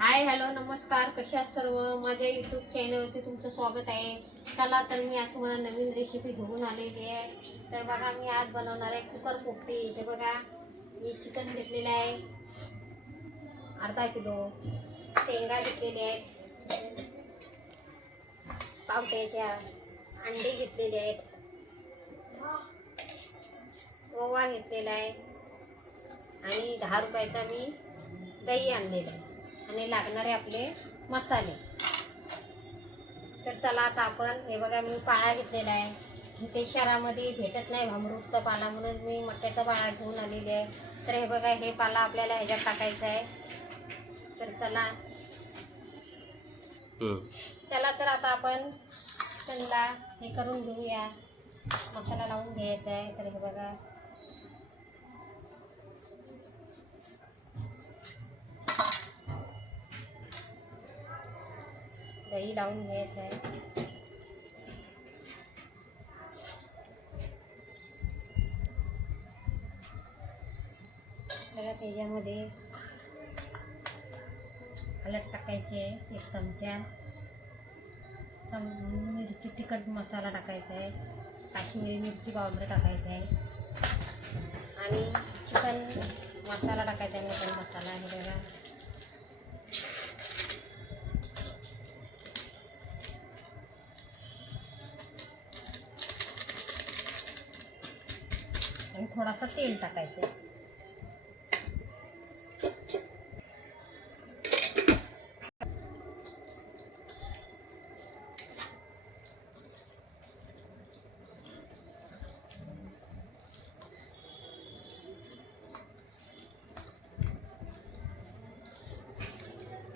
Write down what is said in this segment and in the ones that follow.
Hi hello नमस्कार. कशा सर्व? माझ्या युट्यूब चॅनलवरती तुमचं स्वागत आहे. चला तर मी आज तुम्हाला नवीन रेसिपी घेऊन आलेली आहे. तर बघा मी आज बनवणार आहे कुकर पोपटी इथे बघा मी चिकन घेतलेलं आहे. अर्धा किलो. शेंगा घेतलेले आहेत. पावट्याच्या अंडे घेतलेले आहेत. ओवा घेतलेला आहे. आणि दहा रुपयाचा मी दही आणलेलं आहे. आणि लागणारे आपले मसाले. तर चला आता आपण हे बघा मी पाळा घेतलेला आहे. ते शहरामध्ये भेटत नाही भामरूटचा पाला म्हणून मी मक्याचा पाळा घेऊन आलेली आहे. तर हे बघा हे पाला आपल्याला ह्याच्यात टाकायचा आहे. तर चला. चला तर आता आपण त्यांना हे करून घेऊया. मसाला लावून घ्यायचा आहे. तर हे बघा. दही लावून घ्यायचं आहे. बघा त्याच्यामध्ये हलद टाकायची आहे एक चमचा. चम मिरची तिखट मसाला टाकायचा आहे. काश्मीरी मिरची पावडर टाकायचं आहे. आणि चिकन मसाला टाकायचा आहे मटन मसाला आहे बघा. थोडंसं तेल टाकायचं.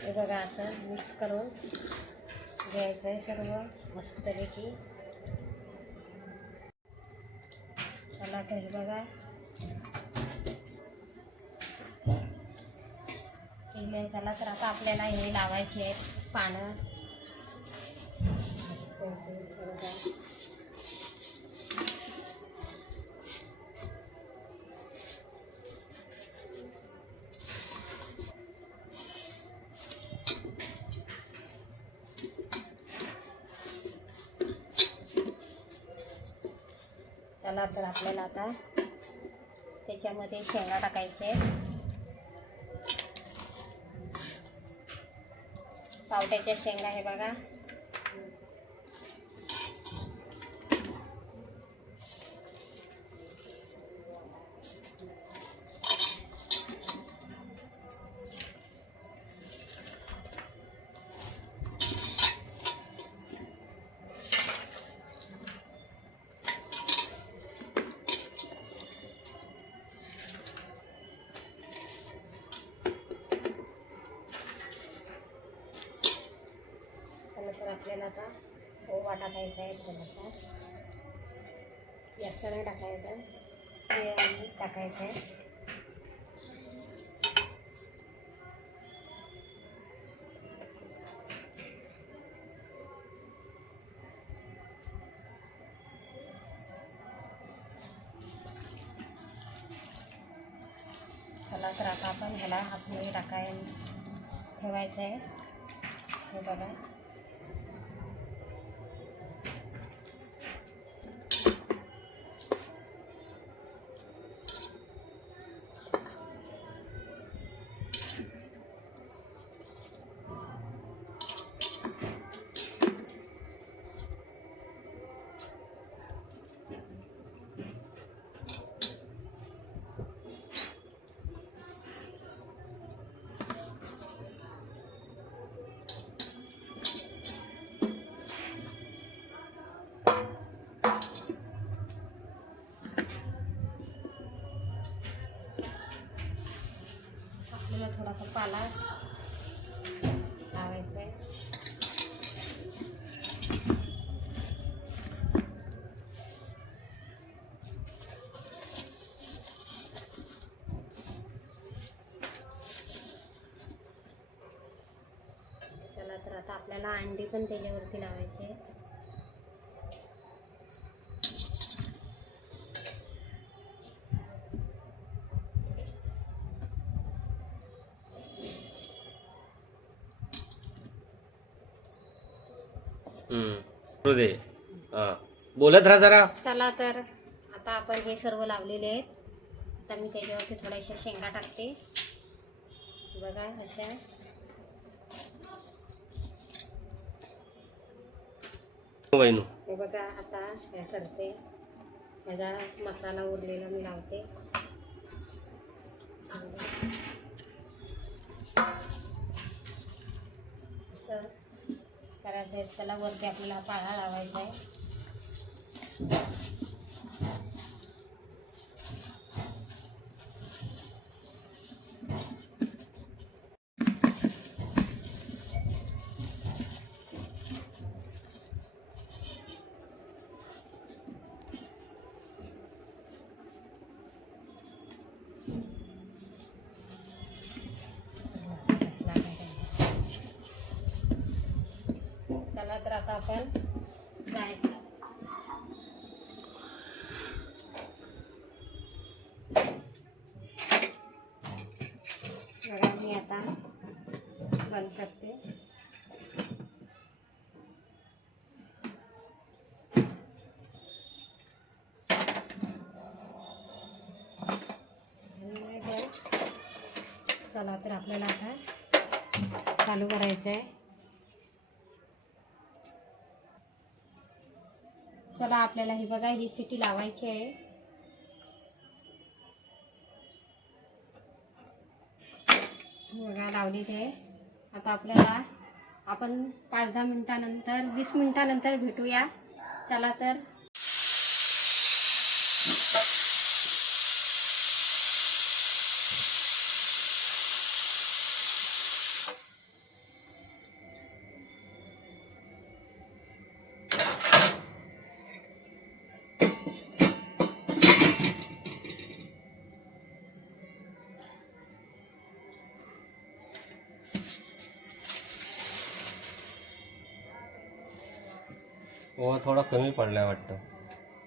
हे बघा असं मिक्स करून घ्यायचं आहे सर्व मस्तपैकी. चला तर हे बघा. आहे चला तर आता आपल्याला हे लावायचे आहेत पानं. चला तर आपल्याला आता त्याच्यामध्ये शेंगा टाकायचे पावट्याच्या शेंगा हे बघा चला तर आपल्याला आता ओवा टाकायचं आहे थोडासा जास्त नाही टाकायचं ते आणि टाकायचं आहे चला तर आता आपण ह्याला हातमध्ये टाकाय ठेवायचं आहे हे बघा. आपल्याला अंडी पण त्याच्यावरती लावायचे. बोलत राहा जरा. चला तर आता आपण हे सर्व लावलेले आहेत. आता मी त्याच्यावरती थोड्याशा शेंगा टाकते. बघा अशा. हो, वैनू हे बघा आता ह्या करते. ह्याचा मसाला उरलेला मी लावते. सर करायचं आहे त्याला वरती आपल्याला पाळा लावायचा आहे चला तर आता आपण जायचं बघा मी आता बंद करते आणि मग चला तर आपल्याला आता चालू करायचं आहे. चला आपल्याला ही बघा ही सिटी लावायची आहे. बघा लावली ते. आता आपल्याला आपण पाच दहा मिनटानंतर वीस मिनटानंतर भेटूया. चला तर हो थोडा कमी पडलाय वाटतं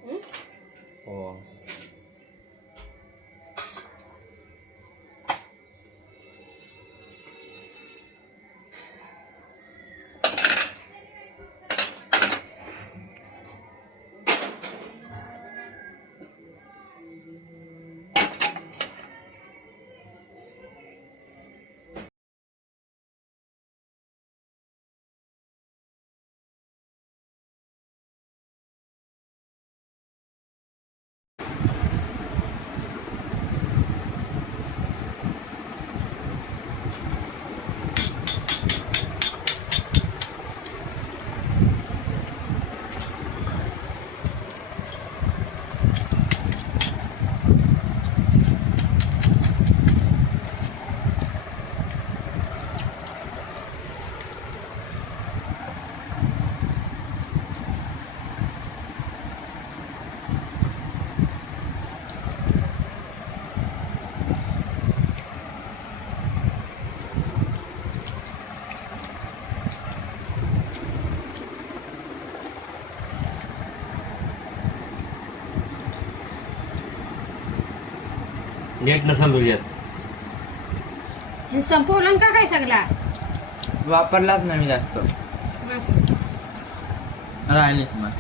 हं? नेट नसेल तुझ्यात हे संपवलं का काय सगळा? वापरलाच नाही मी जास्त. राहिलेच मग.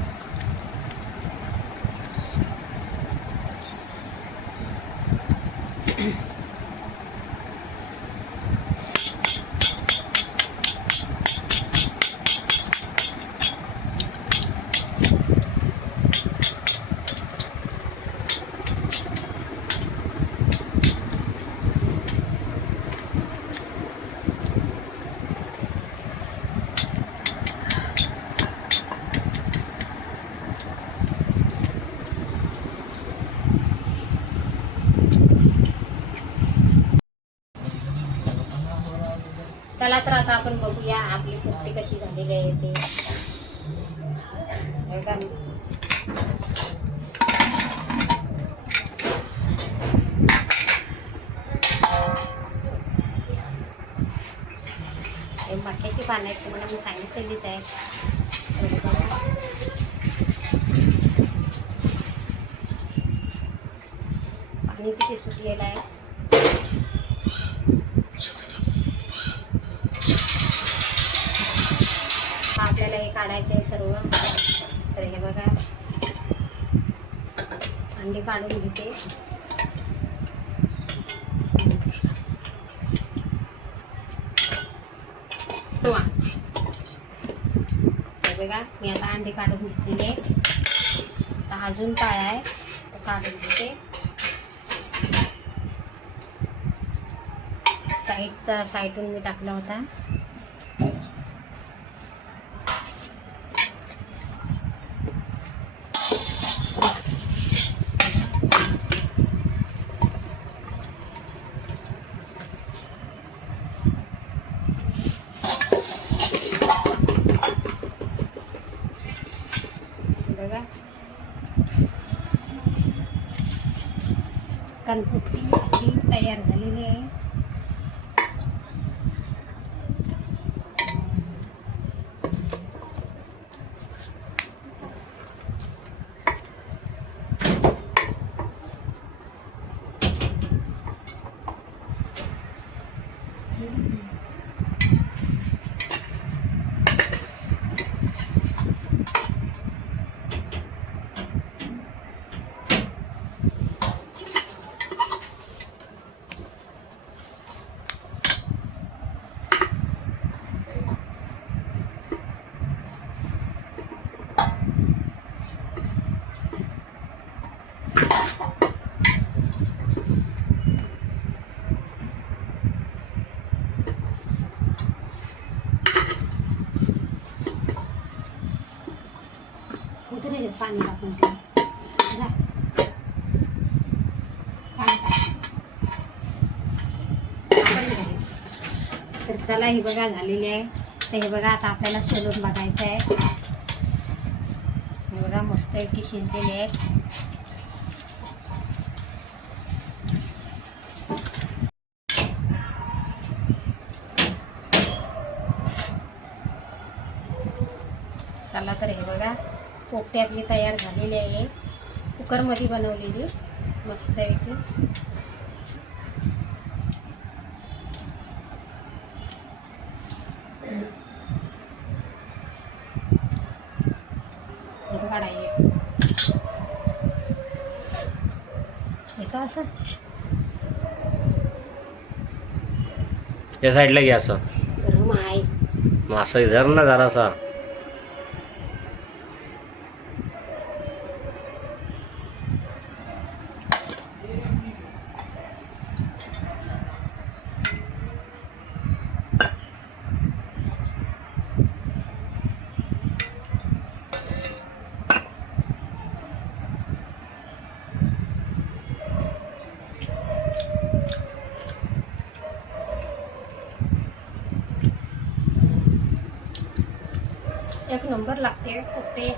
तर आता आपण बघूया आपली कुर्ती कशी झालेली आहे ते. मक्याची पानं आहेत तुम्हाला मी सांगितलेलीच आहे. पाणी किती सुटलेलं आहे हा आपल्याला हे काढायचं आहे सर्व. तर हे बघा. अंडी काढून घेते. बघा मी आता अंडी काढून घेतलेले आहे. आता अजून काळा आहे तो काढून घेते. साईडचा साईडून मी टाकला होता. ಅನಿಸುತ್ತೆ चला ही बघा झालेली आहे. तर हे बघा आता आपल्याला सोलून बघायचं आहे हे बघा मस्त की शिजलेली आहे. चला तर हे बघा पोपटी आपली तयार झालेली आहे. कुकरमध्ये बनवलेली मस्त आहे की काढायचे येतं असं या साईडला घ्या असं. गरम आहे. मग असं धर ना जरासा. एक नंबर लागते. पोपटे